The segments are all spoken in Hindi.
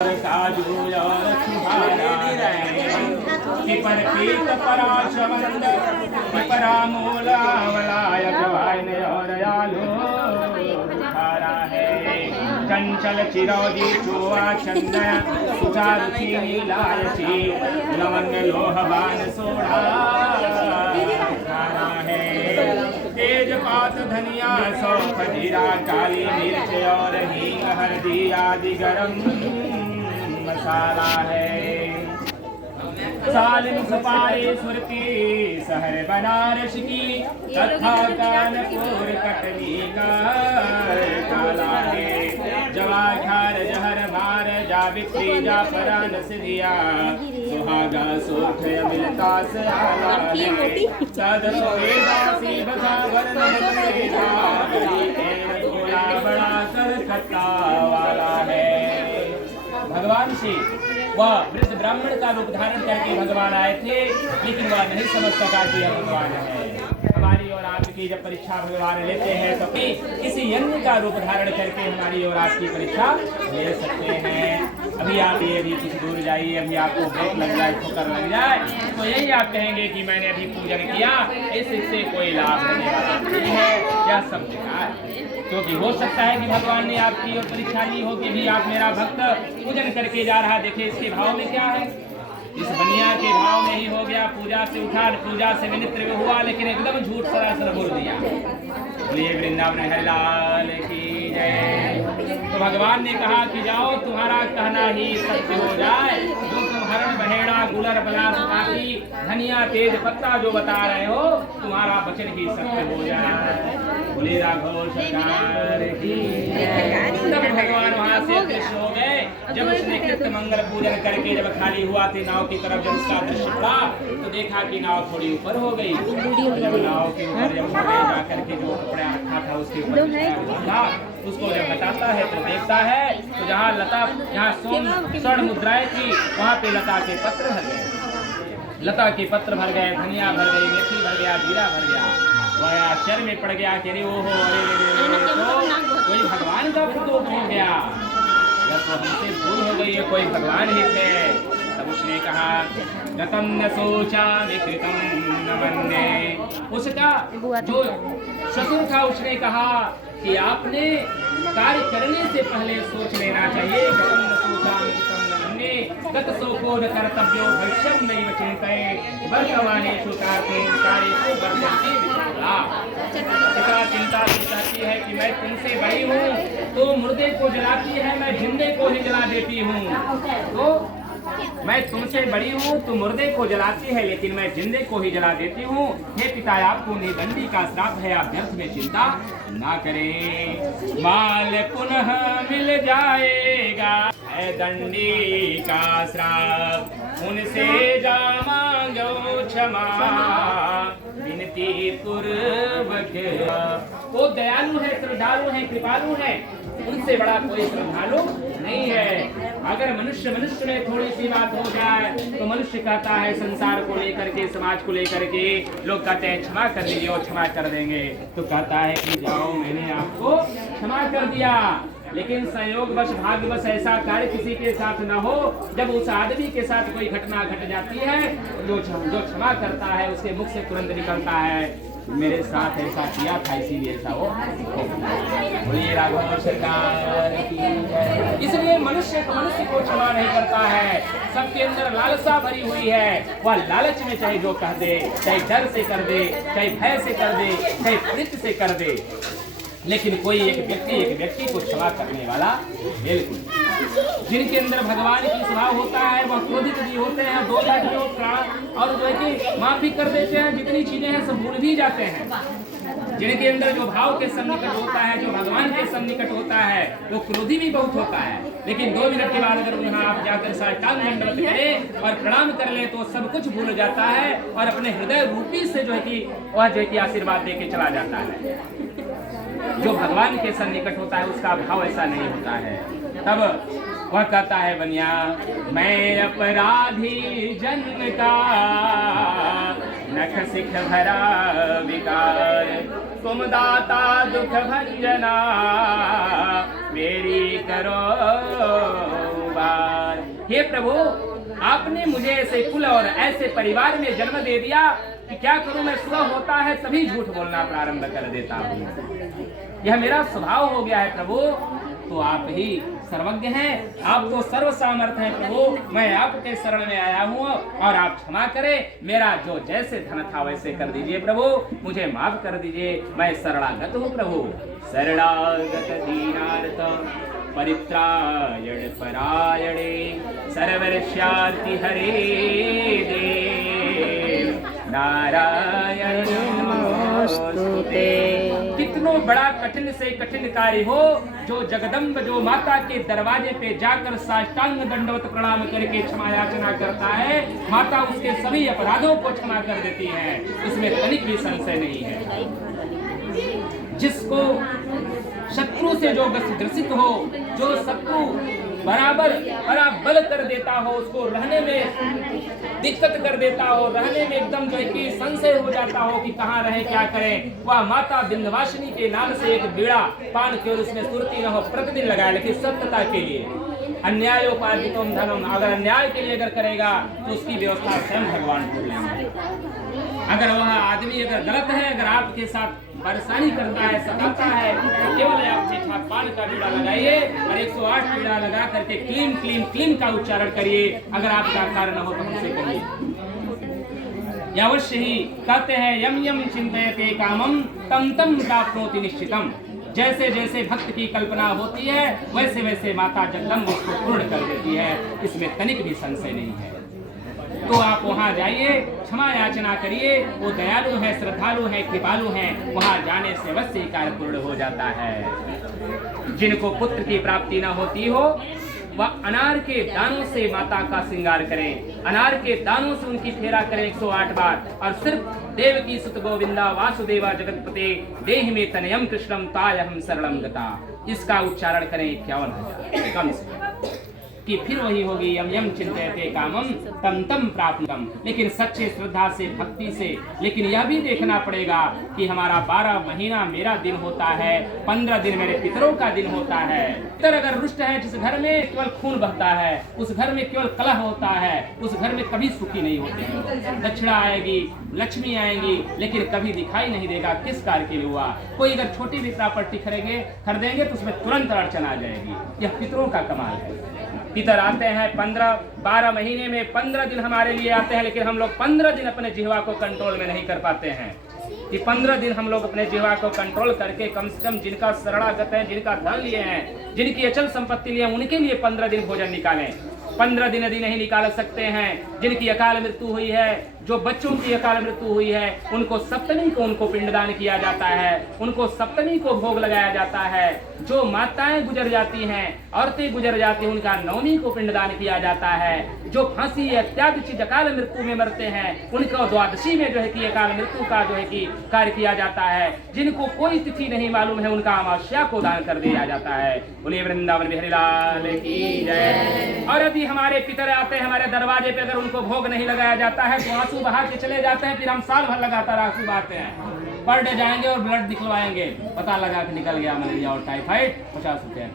काजू और पिपर पीत पराशवंद पिपरा मूला वलाय जवाइन और आलू बुखारा है चंचल चिरौदी चोआ चंदन सुचारु चीनी लायची लवंग लोहवान सोडा खाना है तेज पात धनिया सौंफ जीरा काली मिर्च और हींग हल्दी आदि गरम मसाला है सालिम सुपारी सुरती शहर बनारस की तथा कानपुर कटनी का काला है जवाहर जहर मार जावित्री जाफरान सिरिया सुहागा सोठ मिलता से आला है सद सोएदासी बसा वरन बड़ा कलकत्ता वाला है। भगवान से वह वृद्ध ब्राह्मण का रूप धारण करके भगवान आए थे, लेकिन वह नहीं समझ सका कि यह भगवान है। हमारी और आपकी जब परीक्षा भगवान लेते हैं तो किसी यज्ञ का रूप धारण करके हमारी और आपकी परीक्षा ले सकते हैं। अभी आप ये अभी कुछ दूर जाइए, अभी आपको ब्रेक लग जाए, ठोकर लग जाए, तो यही आप कहेंगे कि मैंने अभी पूजन किया, इससे कोई लाभ होने वाला नहीं है। यह सब बेकार है, क्योंकि हो सकता है कि भगवान ने आपकी और परीक्षा ली हो कि भी आप मेरा भक्त पूजन करके जा रहा। देखिए इसके भाव में क्या है, इस बनिया के भाव में ही हो गया। पूजा से उठा, पूजा से विनित्र में हुआ, लेकिन एकदम झूठ सरासर बोल दिया। बोलिए वृंदावन हरिलाल की जय। तो भगवान ने कहा कि जाओ तुम्हारा कहना ही सत्य हो जाए, जो तुम हरण बहेड़ा गुलर बलास काटी धनिया तेज पत्ता जो बता रहे हो, तुम्हारा वचन ही सत्य हो जाए। बोले राघव सरकार की तब भगवान वहां से अदृश्य हो गए। जब उसने कृत मंगल पूजन करके जब खाली हुआ थे नाव की तरफ, जब उसका दृश्य पड़ा तो देखा कि नाव थोड़ी ऊपर हो गई। जब नाव के ऊपर जब जा करके जो कपड़ा रखा था उसके ऊपर था, उसको जब हटाता है तो देखता है तो जहाँ लता, जहाँ स्वर्ण मुद्राएं थी वहाँ पे लता के पत्र भर गए। लता के पत्र भर गए, धनिया भर गई, मेथी भर गया, जीरा भर गया। वह आश्चर्य में पड़ गया कि अरे वो तो कोई भगवान का प्रकोप हो गया, या तो हमसे भूल हो गई है, कोई भगवान ही थे। तब उसने कहा गतम न सोचा विकृतम न मन्ये। उसका जो ससुर था उसने कहा कि आपने कार्य करने से पहले सोच लेना चाहिए। गतम न सोचा विकृतम न मन्ये गत सोको न कर्तव्यो भविष्यं नैव चिन्तये वर्तमानेषु कार्येषु वर्तन्ते विषया। पिता चिंता करती है कि मैं तुमसे बड़ी हूँ तो मुर्दे को जलाती है, मैं जिंदे को ही जला देती हूँ। तो मैं तुमसे बड़ी हूँ तो मुर्दे को जलाती है, लेकिन मैं जिंदे को ही जला देती हूँ। हे पिता आपको निदंडी का श्राप है, आप व्यर्थ में चिंता ना करें। माल पुनः मिल जाएगा है दंडी का श्राप, उनसे जा मांगो क्षमा विनती पूर्वक। वो दयालु है, श्रद्धालु है, कृपालु है, उनसे बड़ा कोई श्रद्धालु नहीं है। अगर मनुष्य में थोड़ी सी बात हो जाए तो मनुष्य कहता है संसार को लेकर के, समाज को लेकर के, लोग कहते हैं क्षमा कर दीजिए और क्षमा कर देंगे। तो कहता है कि जाओ मैंने आपको क्षमा कर दिया, लेकिन संयोगवश भाग्यवश ऐसा कार्य किसी के साथ न हो जब उस आदमी के साथ कोई घटना घट जाती है, जो क्षमा करता है उसके मुख से तुरंत निकलता है मेरे साथ ऐसा किया था इसीलिए ऐसा हो। बोलिए राघव सरकार की जय। इसलिए मनुष्य को क्षमा नहीं करता है। सबके अंदर लालसा भरी हुई है, वह लालच में चाहे जो कह दे, चाहे डर से कर दे, चाहे भय से कर दे, चाहे प्रीत से कर दे, लेकिन कोई एक व्यक्ति को क्षमा करने वाला बिल्कुल। जिनके अंदर भगवान की स्वभाव होता है वह क्रोधित भी होते हैं, दो और जो है कि माफी कर देते हैं, जितनी चीजें हैं सब भूल भी जाते हैं। जिनके अंदर जो भाव के सन्निकट होता है, जो भगवान के सन्निकट होता है, वो क्रोधी भी बहुत होता है, लेकिन 2 मिनट के बाद अगर यहाँ आप जाकर साष्टांग दंडवत करें और प्रणाम कर ले तो सब कुछ भूल जाता है और अपने हृदय रूपी से जो है कि वह जो है कि आशीर्वाद दे के चला जाता है। जो भगवान के सन्निकट होता है उसका भाव ऐसा नहीं होता है। तब वह कहता है बनिया मैं अपराधी जन्म का नख सिख भरा विकार, तुम दाता दुख भंजना मेरी करो बात। हे प्रभु, आपने मुझे ऐसे कुल और ऐसे परिवार में जन्म दे दिया कि क्या करूं, मैं सुबह होता है तभी झूठ बोलना प्रारंभ कर देता हूं। यह मेरा स्वभाव हो गया है प्रभु। तो आप ही सर्वज्ञ हैं, आप तो सर्व सामर्थ हैं प्रभु। मैं आपके शरण में आया हूँ और आप क्षमा करें। मेरा जो जैसे धन था वैसे कर दीजिए प्रभु, मुझे माफ कर दीजिए। मैं शरणागत हूँ प्रभु। शरणागत दीनार्थ परित्रायण परायणे सर्वरक्षार्ति हरे देव नारायण नमोस्तुते। कितनो बड़ा कठिन से कठिन कार्य हो, जो जगदम्ब जो माता के दरवाजे पे जाकर साष्टांग दंडवत प्रणाम करके क्षमा याचना करता है, माता उसके सभी अपराधों को क्षमा कर देती है। इसमें तनिक भी संशय नहीं है। जिसको शत्रु से जो ग्रसित हो, जो शत्रु बराबर बराबर कर देता हो, उसको रहने में दिक्कत कर देता हो, रहने में एकदम जो है कि संशय हो जाता हो कि कहाँ रहे क्या करें, वह माता विंध्यवासिनी के नाम से एक बीड़ा पान की ओर उसमें सुरती न हो प्रतिदिन लगाए, लेकिन सत्यता के लिए। अन्यायोपार्जितम धनम, अगर अन्याय के लिए अगर करेगा तो उसकी व्यवस्था स्वयं भगवान कर लेंगे। अगर वह आदमी अगर गलत है, अगर आपके साथ परेशानी करता है, सताता है, तो केवल आप मीठा पान का बीड़ा लगाइए और 108 बीड़ा लगा करके क्लीन क्लीन क्लीन का उच्चारण करिए। अगर आपका कार्य न हो तो हमसे करिए। अवश्य ही कहते हैं यम यम चिंतयते कामम तम तम प्राप्नोति निश्चितम। जैसे जैसे भक्त की कल्पना होती है वैसे वैसे माता जगदम्ब उसको पूर्ण कर देती है। इसमें तनिक भी संशय नहीं है। तो आप वहाँ जाइए, क्षमा याचना करिए। वो दयालु है, श्रद्धालु है, कृपालु है। वहाँ जाने से अवश्य कार्य पूर्ण हो जाता है। जिनको पुत्र की प्राप्ति न होती हो, वह अनार के दानों से माता का श्रृंगार करें। अनार के दानों से उनकी फेरा करें 108 बार, और सिर्फ देवकी सुत गोविंदा वासुदेवा जगतपते देहि में तनयम कृष्णम तायहम शरणम गता, इसका उच्चारण करें 51,000 कम से, कि फिर वही होगी यम यम चिंतयते कामम तम तम प्राप्तम। लेकिन सच्चे श्रद्धा से, भक्ति से। लेकिन यह भी देखना पड़ेगा कि हमारा 12 महीना मेरा दिन होता है, 15 दिन मेरे पितरों का दिन होता है। पितर अगर रुष्ट है, जिस घर में केवल खून बहता है, उस घर में केवल कलह होता है, उस घर में कभी सुखी नहीं होते। दक्षिणा आएगी, लक्ष्मी आएंगी, लेकिन कभी दिखाई नहीं देगा किस कार्य के लिए हुआ। कोई अगर छोटी भी प्रॉपर्टी खरीदेंगे तो उसमें तुरंत अड़चन आ जाएगी। यह पितरों का कमाल है। पितर आते हैं 12 महीने में 15 दिन हमारे लिए आते हैं, लेकिन हम लोग 15 दिन अपने जिह्वा को कंट्रोल में नहीं कर पाते हैं। कि 15 दिन हम लोग अपने जिह्वा को कंट्रोल करके कम से कम जिनका शरणागत है, जिनका धन लिए हैं, जिनकी अचल संपत्ति लिए हैं, उनके लिए 15 दिन भोजन निकालें। 15 दिन यदि नहीं निकाल सकते हैं, जिनकी अकाल मृत्यु हुई है, जो बच्चों की अकाल मृत्यु हुई है, उनको सप्तमी को उनको पिंडदान किया जाता है, उनको सप्तमी को भोग लगाया जाता है। जो माताएं गुजर जाती हैं, औरतें गुजर जाती हैं, उनका नवमी को पिंडदान किया जाता है। जो फांसी इत्यादि चीज अकाल मृत्यु में मरते हैं, उनको द्वादशी में जो है कि अकाल मृत्यु का जो है कि कार्य किया जाता है। जिनको कोई तिथि नहीं मालूम है, उनका अमावस्या को दान कर दिया जाता है। बोलिए वृंदावन बिहारी लाल की जय। और यदि हमारे पितर आते हैं हमारे दरवाजे पे, अगर उनको भोग नहीं लगाया जाता है तो आंसू बहा के चले जाते हैं। फिर हम साल भर लगातार आंसू बहाते हैं। पर डे जाएंगे और ब्लड दिखलवाएंगे, पता लगा कि निकल गया मलेरिया और टाइफाइड, 50 रुपया।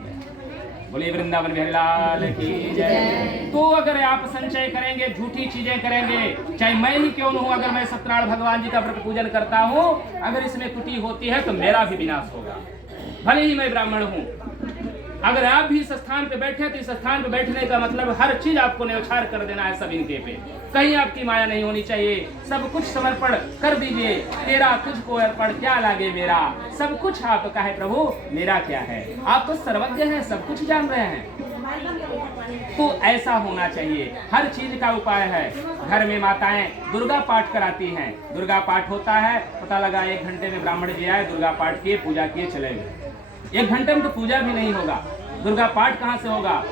बोलिए वृंदावन बिहारी लाल की जय। तो अगर आप संचय करेंगे, झूठी चीजें करेंगे, चाहे मैं ही क्यों न हूं, अगर मैं सत्यनारायण भगवान जी का व्रत पूजन करता हूं, अगर इसमें त्रुटि होती है तो मेरा भी विनाश होगा, भले ही मैं ब्राह्मण हूं। अगर आप भी इस स्थान पे बैठे तो इस स्थान पे बैठने का मतलब हर चीज आपको न्यौछावर कर देना है। सब इनके पे कहीं आपकी माया नहीं होनी चाहिए। सब कुछ समर्पण कर दीजिए। तेरा तुझको अर्पण क्या लागे मेरा, सब कुछ आपका है प्रभु, मेरा क्या है। आप तो सर्वज्ञ हैं, सब कुछ जान रहे हैं। तो ऐसा होना चाहिए, हर चीज का उपाय है। घर में माताएं दुर्गा पाठ कराती हैं, दुर्गा पाठ होता है, पता लगा 1 घंटे में ब्राह्मण जी आए, दुर्गा पाठ किए, पूजा किए, चले गए। 1 घंटे में तो पूजा भी नहीं होगा, दुर्गा पाठ कहाँ से होगा।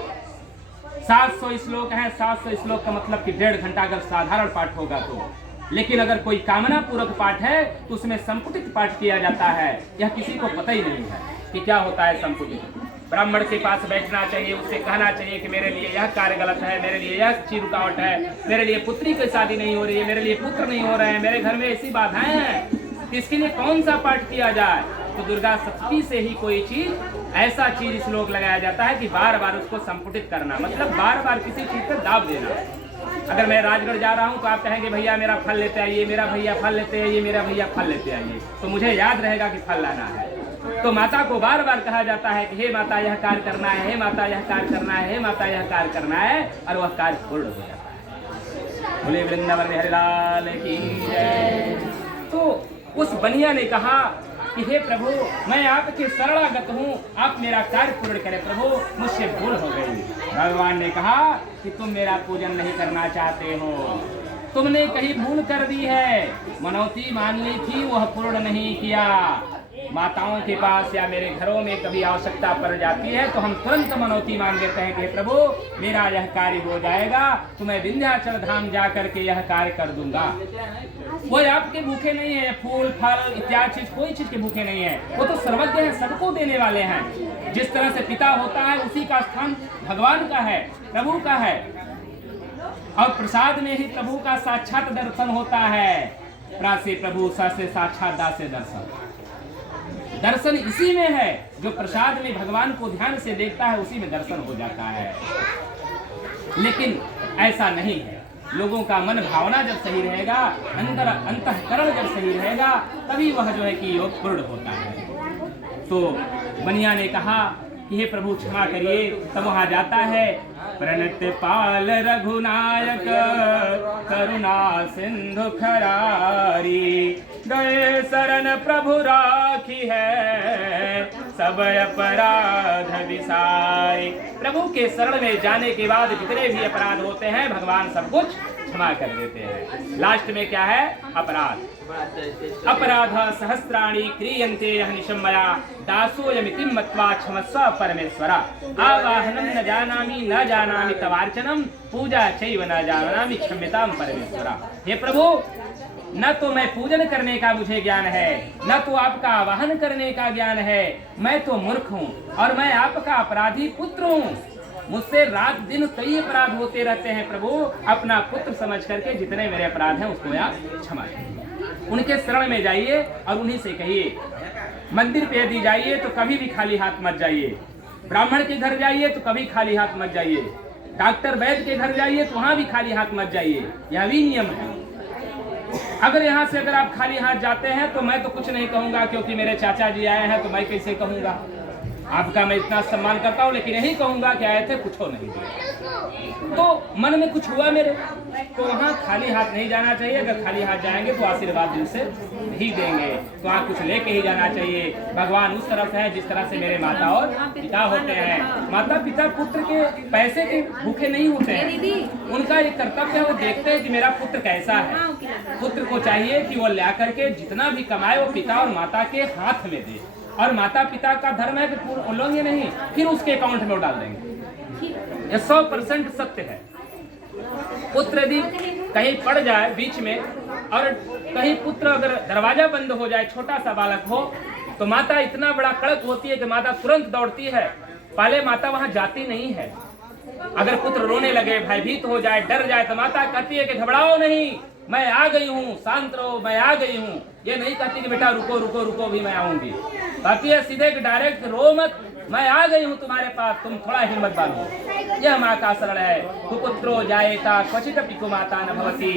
700 श्लोक है, 700 श्लोक का मतलब कि 1.5 घंटा अगर साधारण पाठ होगा तो। लेकिन अगर कोई कामना पूर्वक पाठ है तो उसमें संपुटित पाठ किया जाता है। यह किसी को पता ही नहीं है कि क्या होता है संपुटित। ब्राह्मण के पास बैठना चाहिए, उससे कहना चाहिए कि मेरे लिए यह कार्य गलत है, मेरे लिए यह चीज रुकावट है, मेरे लिए पुत्री की शादी नहीं हो रही है, मेरे लिए पुत्र नहीं हो रहे हैं, मेरे घर में ऐसी बाधाएं हैं, इसके लिए कौन सा पाठ किया जाए। तो दुर्गा सप्तमी से ही कोई चीज ऐसा चीज श्लोक लगाया जाता है कि बार बार उसको संपुटित करना, मतलब बार बार किसी चीज पर दाब देना। अगर मैं राजगढ़ जा रहा हूँ तो आप कहेंगे भैया मेरा फल लेते आइए, मेरा भैया फल लेते आइए, मेरा भैया फल लेते आइए, तो मुझे याद रहेगा कि फल लाना है। तो माता को बार बार कहा जाता है कि हे माता यह कार्य करना है, हे माता यह कार्य करना है, हे माता यह कार्य करना है, और वह कार्य पूर्ण हो जाता है। बोले वृंदावन बिहारी लाल की जय। तो उस बनिया ने कहा कि हे प्रभु मैं आपके शरणागत हूँ, आप मेरा कार्य पूर्ण करें प्रभु, मुझसे भूल हो गई। भगवान ने कहा कि तुम मेरा पूजन नहीं करना चाहते हो, तुमने कहीं भूल कर दी है, मनौती मान ली थी वह पूर्ण नहीं किया। माताओं के पास या मेरे घरों में कभी आवश्यकता पड़ जाती है तो हम तुरंत मनौती मान देते हैं कि हे प्रभु मेरा यह कार्य हो जाएगा, तो मैं विंध्याचल धाम जा करके यह कार्य कर दूंगा। वो आपके भूखे नहीं है, फूल फल इत्यादि चीज कोई चीज के भूखे नहीं है, वो तो सर्वज्ञ है, सबको देने वाले हैं। जिस तरह से पिता होता है उसी का स्थान भगवान का है, प्रभु का है, और प्रसाद में ही प्रभु का साक्षात दर्शन होता है। प्रासे प्रभु सा से साक्षात दासे दर्शन, दर्शन इसी में है। जो प्रसाद में भगवान को ध्यान से देखता है उसी में दर्शन हो जाता है। लेकिन ऐसा नहीं है, लोगों का मन भावना जब सही रहेगा, अंतःकरण जब सही रहेगा, तभी वह जो है कि योग पूर्ण होता है। तो बनिया ने कहा कि हे प्रभु क्षमा करिए, तब वहां जाता है प्रणत पाल रघुनायक करुणा सिंधु खरारी, गए शरण प्रभु राखी है सब अपराध विसारी। प्रभु के शरण में जाने के बाद जितने भी अपराध होते हैं भगवान सब कुछ क्षमा कर देते हैं। लास्ट में क्या है? अपराध। अपराध सहस्राणि क्रियन्ते अहनिशं मया दासोऽयमिति मत्वा क्षमस्व परमेश्वरा। आवाहनं न जानामि तवार्चनम पूजा चैव न जानामि क्षम्यतां परमेश्वरा। हे प्रभु, न तो मैं पूजन करने का मुझे ज्ञान है, न तो आपका आवाहन करने का ज्ञान है, मैं तो मूर्ख हूँ और मैं आपका अपराधी पुत्र हूँ। मुझसे रात दिन कई अपराध होते रहते हैं प्रभु, अपना पुत्र समझ करके जितने मेरे अपराध हैं उसको आप क्षमा करिए। उनके शरण में जाइए और उन्हीं से कहिए। मंदिर पे यदि जाइए तो कभी भी खाली हाथ मत जाइए, ब्राह्मण के घर जाइए तो कभी खाली हाथ मत जाइए, डॉक्टर वैद्य के घर जाइए तो वहां भी खाली हाथ मत जाइए, यह भी नियम है। अगर यहाँ से अगर आप खाली हाथ जाते हैं तो मैं तो कुछ नहीं कहूंगा, क्योंकि मेरे चाचा जी आए हैं तो मैं कैसे कहूंगा। आपका मैं इतना सम्मान करता हूँ, लेकिन यही कहूंगा कि आए थे कुछ नहीं दिया। तो मन में कुछ हुआ मेरे, तो वहाँ खाली हाथ नहीं जाना चाहिए। अगर खाली हाथ जाएंगे तो आशीर्वाद दिल से नहीं देंगे, तो वहाँ कुछ लेके ही जाना चाहिए। भगवान उस तरफ है जिस तरह से मेरे माता और पिता होते हैं। माता पिता पुत्र के पैसे के भूखे नहीं होते हैं, उनका एक कर्तव्य है, वो देखते हैं कि मेरा पुत्र कैसा है। पुत्र को चाहिए कि वो ला करके जितना भी कमाए वो पिता और माता के हाथ में दे, और माता पिता का धर्म है कि उल्लंघन नहीं, फिर उसके अकाउंट में डाल देंगे। यह 100% सत्य है। पुत्र यदि कहीं पड़ जाए बीच में, और कहीं पुत्र अगर दरवाजा बंद हो जाए, छोटा सा बालक हो, तो माता इतना बड़ा कड़क होती है कि माता तुरंत दौड़ती है। पहले माता वहां जाती नहीं है। अगर पुत्र रोने लगे, भयभीत हो जाए, डर जाए, तो माता कहती है कि घबराओ नहीं, मैं आ गई हूँ, शांत रहो, मैं आ गई हूँ। ये नहीं कहती कि बेटा रुको रुको रुको भी मैं आऊंगी, कहती है सीधे कि डायरेक्ट रो मत, मैं आ गई हूँ तुम्हारे पास, तुम थोड़ा हिम्मत बांधो। यह माँ का शरण है। कुपुत्रो जायेता क्वचित अपि कुमाता न भवति।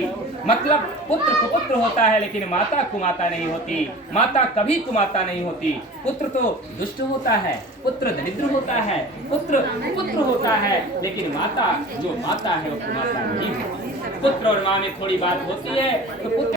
मतलब पुत्र कुपुत्र होता है लेकिन माता कुमाता नहीं होती। माता कभी कुमाता नहीं होती। पुत्र तो दुष्ट होता है, पुत्र दरिद्र होता है, पुत्र कुपुत्र होता है, लेकिन माता जो माता है वो कुमाता नहीं है। पुत्र और माँ में थोड़ी बात होती है तो पुत्र